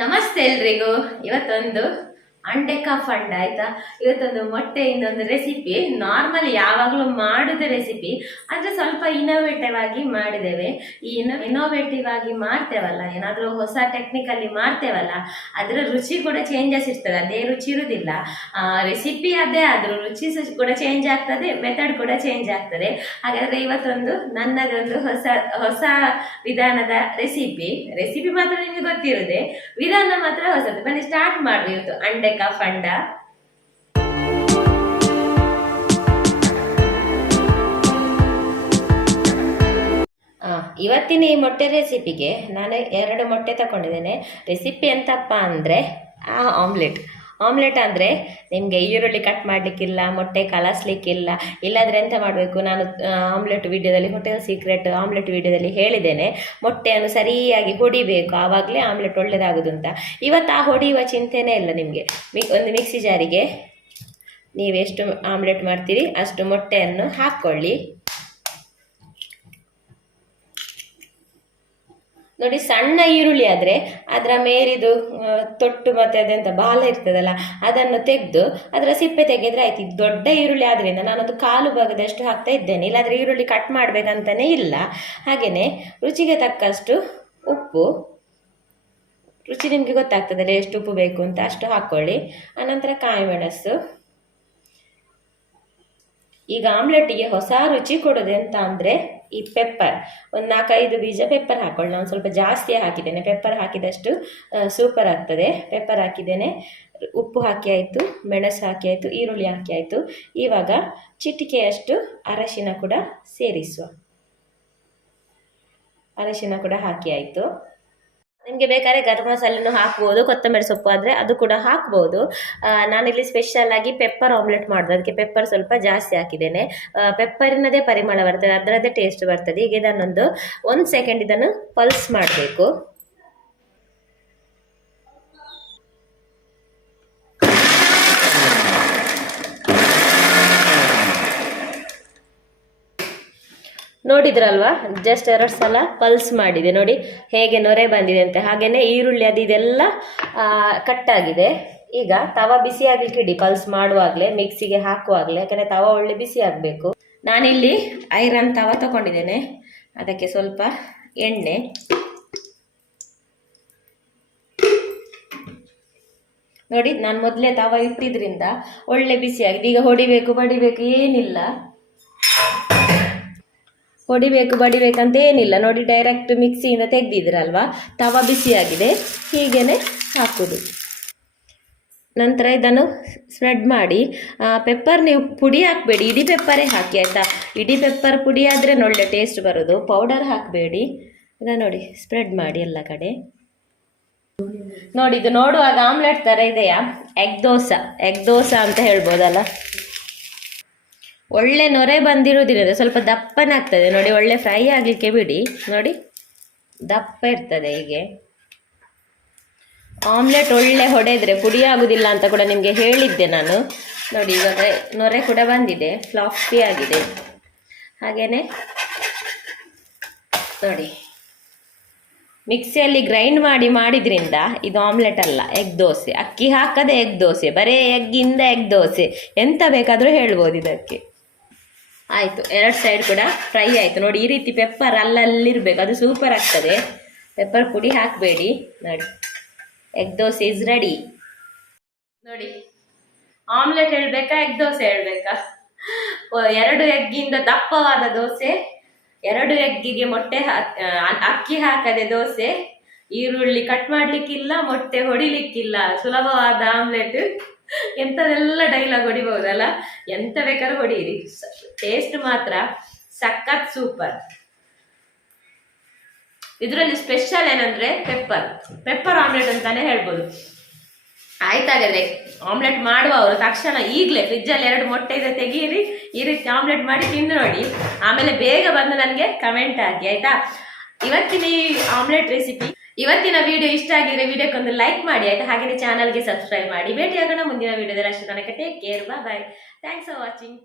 ನಮಸ್ತೆ ಎಲ್ರಿಗೂ. ಇವತ್ತೊಂದು ಅಂಡೆಕ್ಕ ಫಂಡ್ ಆಯ್ತಾ. ಇವತ್ತೊಂದು ಮೊಟ್ಟೆಯಿಂದ ಒಂದು ರೆಸಿಪಿ. ನಾರ್ಮಲ್ ಯಾವಾಗಲೂ ಮಾಡುದ ರೆಸಿಪಿ, ಆದರೆ ಸ್ವಲ್ಪ ಇನೋವೇಟಿವ್ ಆಗಿ ಮಾಡಿದ್ದೇವೆ. ಈ ಇನೋವೇಟಿವ್ ಆಗಿ ಮಾಡ್ತೇವಲ್ಲ, ಏನಾದರೂ ಹೊಸ ಟೆಕ್ನಿಕಲ್ಲಿ ಮಾಡ್ತೇವಲ್ಲ, ಅದರ ರುಚಿ ಕೂಡ ಚೇಂಜಸ್ ಇರ್ತದೆ. ಅದೇ ರುಚಿ ಇರುವುದಿಲ್ಲ. ರೆಸಿಪಿ ಅದೇ ಆದರೂ ರುಚಿ ಕೂಡ ಚೇಂಜ್ ಆಗ್ತದೆ, ಮೆಥಡ್ ಕೂಡ ಚೇಂಜ್ ಆಗ್ತದೆ. ಹಾಗಾದರೆ ಇವತ್ತೊಂದು ನನ್ನದೊಂದು ಹೊಸ ವಿಧಾನದ ರೆಸಿಪಿ ಮಾತ್ರ ನಿಮಗೆ ಗೊತ್ತಿರೋದೆ, ವಿಧಾನ ಮಾತ್ರ ಹೊಸದು. ಬನ್ನಿ ಸ್ಟಾರ್ಟ್ ಮಾಡ್ರಿ ಇವತ್ತು ಅಂಡೆಕ್ಕ ಫಂಡ. ಇವತ್ತಿನ ಈ ಮೊಟ್ಟೆ ರೆಸಿಪಿಗೆ ನಾನು 2 ಮೊಟ್ಟೆ ತಗೊಂಡಿದ್ದೇನೆ. ರೆಸಿಪಿ ಎಂತಪ್ಪ ಅಂದರೆ ಆಮ್ಲೆಟ್ ಅಂದರೆ ನಿಮಗೆ ಈರುಳ್ಳಿ ಕಟ್ ಮಾಡಲಿಕ್ಕಿಲ್ಲ, ಮೊಟ್ಟೆ ಕಲಸ್ಲಿಕ್ಕಿಲ್ಲ. ಇಲ್ಲಾದರೆ ಎಂತ ಮಾಡಬೇಕು, ನಾನು ಆಮ್ಲೆಟ್ ವಿಡಿಯೋದಲ್ಲಿ, ಹೋಟೆಲ್ ಸೀಕ್ರೆಟ್ ಆಮ್ಲೆಟ್ ವಿಡಿಯೋದಲ್ಲಿ ಹೇಳಿದ್ದೇನೆ, ಮೊಟ್ಟೆಯನ್ನು ಸರಿಯಾಗಿ ಹೊಡಿಬೇಕು, ಆವಾಗಲೇ ಆಮ್ಲೆಟ್ ಒಳ್ಳೆಯದಾಗೋದು ಅಂತ. ಇವತ್ತು ಆ ಹೊಡೆಯುವ ಚಿಂತೆನೇ ಇಲ್ಲ ನಿಮಗೆ. ಒಂದು ಮಿಕ್ಸಿ ಜಾರಿಗೆ ನೀವೆಷ್ಟು ಆಮ್ಲೆಟ್ ಮಾಡ್ತೀರಿ ಅಷ್ಟು ಮೊಟ್ಟೆಯನ್ನು ಹಾಕ್ಕೊಳ್ಳಿ. ನೋಡಿ, ಸಣ್ಣ ಈರುಳ್ಳಿ ಆದರೆ ಅದರ ಮೇಲಿದು ತೊಟ್ಟು ಮತ್ತು ಅದೆಂತ ಬಾಲ ಇರ್ತದಲ್ಲ, ಅದನ್ನು ತೆಗೆದು ಅದರ ಸಿಪ್ಪೆ ತೆಗೆದ್ರೆ ಆಯ್ತು. ಇದು ದೊಡ್ಡ ಈರುಳ್ಳಿ ಆದ್ದರಿಂದ ನಾನೊಂದು 1/4 ಭಾಗದಷ್ಟು ಹಾಕ್ತಾ ಇದ್ದೇನೆ, ಇಲ್ಲಾದರೆ ಈರುಳ್ಳಿ ಕಟ್ ಮಾಡಬೇಕಂತಲೇ ಇಲ್ಲ. ಹಾಗೆಯೇ ರುಚಿಗೆ ತಕ್ಕಷ್ಟು ಉಪ್ಪು, ರುಚಿ ನಿಮಗೆ ಗೊತ್ತಾಗ್ತದಲ್ಲ ಎಷ್ಟು ಉಪ್ಪು ಬೇಕು ಅಂತ, ಅಷ್ಟು ಹಾಕ್ಕೊಳ್ಳಿ. ಆನಂತರ ಕಾಯಿ ಮೆಣಸು. ಈಗ ಆಮ್ಲೆಟ್ಟಿಗೆ ಹೊಸ ರುಚಿ ಕೊಡೋದು ಎಂತ ಅಂದರೆ ಈ ಪೆಪ್ಪರ್, ಒಂದು 4-5 ಬೀಜ ಪೆಪ್ಪರ್ ಹಾಕೊಳ್ಳಿ. ನಾನು ಸ್ವಲ್ಪ ಜಾಸ್ತಿ ಹಾಕಿದ್ದೇನೆ, ಪೆಪ್ಪರ್ ಹಾಕಿದಷ್ಟು ಸೂಪರ್ ಆಗ್ತದೆ. ಪೆಪ್ಪರ್ ಹಾಕಿದ್ದೇನೆ, ಉಪ್ಪು ಹಾಕಿ ಆಯಿತು, ಮೆಣಸು ಹಾಕಿ ಆಯಿತು, ಈರುಳ್ಳಿ ಹಾಕಿ ಆಯಿತು. ಇವಾಗ ಚಿಟಿಕೆಯಷ್ಟು ಅರಶಿನ ಕೂಡ ಸೇರಿಸುವ. ಅರಶಿನ ಕೂಡ ಹಾಕಿ ಆಯಿತು. ನಿಮಗೆ ಬೇಕಾದ್ರೆ ಗರಂ ಮಸಾಲೆನೂ ಹಾಕ್ಬೋದು, ಕೊತ್ತಂಬರಿ ಸೊಪ್ಪು ಆದರೆ ಅದು ಕೂಡ ಹಾಕ್ಬೋದು. ನಾನಿಲ್ಲಿ ಸ್ಪೆಷಲ್ ಆಗಿ ಪೆಪ್ಪರ್ ಆಮ್ಲೆಟ್ ಮಾಡೋದು, ಅದಕ್ಕೆ ಪೆಪ್ಪರ್ ಸ್ವಲ್ಪ ಜಾಸ್ತಿ ಹಾಕಿದ್ದೇನೆ. ಪೆಪ್ಪರಿನದೇ ಪರಿಮಳ ಬರ್ತದೆ, ಅದರದ್ದೇ ಟೇಸ್ಟ್ ಬರ್ತದೆ. ಈಗ ಇದನ್ನೊಂದು 1 ಸೆಕೆಂಡ್ ಇದನ್ನು ಪಲ್ಸ್ ಮಾಡಬೇಕು. ನೋಡಿದ್ರಲ್ವಾ, ಜಸ್ಟ್ 2 ಸಲ ಪಲ್ಸ್ ಮಾಡಿದೆ. ನೋಡಿ ಹೇಗೆ ನೊರೆ ಬಂದಿದೆ ಅಂತ. ಹಾಗೆಯೇ ಈರುಳ್ಳಿ ಅದು ಇದೆಲ್ಲ ಕಟ್ಟಾಗಿದೆ. ಈಗ ತವ ಬಿಸಿ ಆಗಲಿಕ್ಕೆ ಇಡಿ, ಪಲ್ಸ್ ಮಾಡುವಾಗಲೇ, ಮಿಕ್ಸಿಗೆ ಹಾಕುವಾಗಲೇ, ಯಾಕಂದರೆ ತವ ಒಳ್ಳೆ ಬಿಸಿ ಆಗಬೇಕು. ನಾನಿಲ್ಲಿ ಐರನ್ ತವ ತಗೊಂಡಿದ್ದೇನೆ, ಅದಕ್ಕೆ ಸ್ವಲ್ಪ ಎಣ್ಣೆ, ನೋಡಿ ನಾನು ಮೊದಲೇ ತವ ಇಟ್ಟಿದ್ರಿಂದ ಒಳ್ಳೆ ಬಿಸಿ ಆಗಿದೆ. ಈಗ ಹೊಡಿಬೇಕು ಬಡಿಬೇಕು ಏನಿಲ್ಲ, ಹೊಡಿಬೇಕು ಬಡಿಬೇಕಂತ ಏನಿಲ್ಲ. ನೋಡಿ ಡೈರೆಕ್ಟ್ ಮಿಕ್ಸಿಯಿಂದ ತೆಗೆದಿದ್ರಲ್ವಾ, ತವ ಬಿಸಿಯಾಗಿದೆ, ಹೀಗೇ ಹಾಕೋದು. ನಂತರ ಇದನ್ನು ಸ್ಪ್ರೆಡ್ ಮಾಡಿ. ಪೆಪ್ಪರ್ ನೀವು ಪುಡಿ ಹಾಕಬೇಡಿ, ಇಡೀ ಪೆಪ್ಪರೇ ಹಾಕಿ ಆಯಿತಾ. ಇಡೀ ಪೆಪ್ಪರ್ ಪುಡಿ ಆದರೆ ಒಳ್ಳೆ ಟೇಸ್ಟ್ ಬರೋದು, ಪೌಡರ್ ಹಾಕಬೇಡಿ. ಇದನ್ನು ನೋಡಿ ಸ್ಪ್ರೆಡ್ ಮಾಡಿ ಎಲ್ಲ ಕಡೆ. ನೋಡಿ, ಇದು ನೋಡುವಾಗ ಆಮ್ಲೆಟ್ ಥರ ಇದೆಯಾ? ಎಗ್ ದೋಸೆ ಅಂತ ಹೇಳ್ಬೋದಲ್ಲ. ಒಳ್ಳೆ ನೊರೆ ಬಂದಿರೋದಿರೋದು, ಸ್ವಲ್ಪ ದಪ್ಪನಾಗ್ತದೆ. ನೋಡಿ, ಒಳ್ಳೆ ಫ್ರೈ ಆಗಲಿಕ್ಕೆ ಬಿಡಿ. ನೋಡಿ ದಪ್ಪ ಇರ್ತದೆ. ಹೀಗೆ ಆಮ್ಲೆಟ್ ಒಳ್ಳೆ ಹೊಡೆದ್ರೆ ಪುಡಿ ಆಗುದಿಲ್ಲ ಅಂತ ಕೂಡ ನಿಮಗೆ ಹೇಳಿದ್ದೆ ನಾನು. ನೋಡಿ ಇವಾಗ ನೊರೆ ಕೂಡ ಬಂದಿದೆ, ಫ್ಲಾಫಿ ಆಗಿದೆ. ಹಾಗೇನೆ ನೋಡಿ, ಮಿಕ್ಸಿಯಲ್ಲಿ ಗ್ರೈಂಡ್ ಮಾಡಿದ್ರಿಂದ ಇದು ಆಮ್ಲೆಟ್ ಅಲ್ಲ, ಎಗ್ ದೋಸೆ. ಅಕ್ಕಿ ಹಾಕದೆ ಎಗ್ ದೋಸೆ, ಬರೀ ಎಗ್ಗಿಂದ ಎಗ್ ದೋಸೆ, ಎಂತ ಬೇಕಾದರೂ ಹೇಳ್ಬೋದು ಇದಕ್ಕೆ. ಆಯಿತು, 2 ಸೈಡ್ ಕೂಡ ಫ್ರೈ ಆಯಿತು. ನೋಡಿ, ಈ ರೀತಿ ಪೆಪ್ಪರ್ ಅಲ್ಲಲ್ಲಿರಬೇಕು, ಅದು ಸೂಪರ್ ಆಗ್ತದೆ. ಪೆಪ್ಪರ್ ಪುಡಿ ಹಾಕಬೇಡಿ. ನೋಡಿ, ಎಗ್ ದೋಸೆ ಇಸ್ ರೆಡಿ. ನೋಡಿ, ಆಮ್ಲೆಟ್ ಹೇಳಬೇಕಾ ಎಗ್ ದೋಸೆ ಹೇಳಬೇಕಾ? 2 ಎಗ್ಗಿಂದ ದಪ್ಪವಾದ ದೋಸೆ, 2 ಎಗ್ಗಿಗೆ ಮೊಟ್ಟೆ ಅಕ್ಕಿ ಹಾಕದೆ ದೋಸೆ, ಈರುಳ್ಳಿ ಕಟ್ ಮಾಡಲಿಕ್ಕಿಲ್ಲ, ಮೊಟ್ಟೆ ಹೊಡಿಲಿಕ್ಕಿಲ್ಲ, ಸುಲಭವಾದ ಆಮ್ಲೆಟ್. ಎಂಥದೆಲ್ಲ ಡೈಲಾಗ್ ಹೊಡಿಬಹುದಲ್ಲ, ಎಂತ ಬೇಕಾದ್ರೂ ಹೊಡೀರಿ, ಟೇಸ್ಟ್ ಮಾತ್ರ ಸಖತ್ ಸೂಪರ್. ಇದರಲ್ಲಿ ಸ್ಪೆಷಲ್ ಏನಂದ್ರೆ ಪೆಪ್ಪರ್ ಆಮ್ಲೆಟ್ ಅಂತಾನೆ ಹೇಳ್ಬೋದು. ಆಯ್ತಾಗಾದ್ರೆ ಆಮ್ಲೆಟ್ ಮಾಡುವವರು ತಕ್ಷಣ ಈಗಲೇ ಫ್ರಿಜ್ಜಲ್ಲಿ 2 ಮೊಟ್ಟೆ ಇದೆ ತೆಗೀರಿ, ಈ ರೀತಿ ಆಮ್ಲೆಟ್ ಮಾಡಿ ತಿಂದು ನೋಡಿ. ಆಮೇಲೆ ಬೇಗ ಬಂದು ನನಗೆ ಕಮೆಂಟ್ ಹಾಕಿ ಆಯ್ತಾ. ಇವತ್ತಿನ ಈ ಆಮ್ಲೆಟ್ ರೆಸಿಪಿ, ಇವತ್ತಿನ ವಿಡಿಯೋ ಇಷ್ಟ ಆಗಿದ್ರೆ ವಿಡಿಯೋಕ್ಕೊಂದು ಲೈಕ್ ಮಾಡಿ ಆಯ್ತಾ. ಹಾಗೆಯೇ ಚಾನಲ್ಗೆ ಸಬ್ಸ್ಕ್ರೈಬ್ ಮಾಡಿ. ಭೇಟಿಯಾಗೋಣ ಮುಂದಿನ ವಿಡಿಯೋದಲ್ಲಿ. ಅಷ್ಟು ತನಕ take care, bye. Thanks for watching.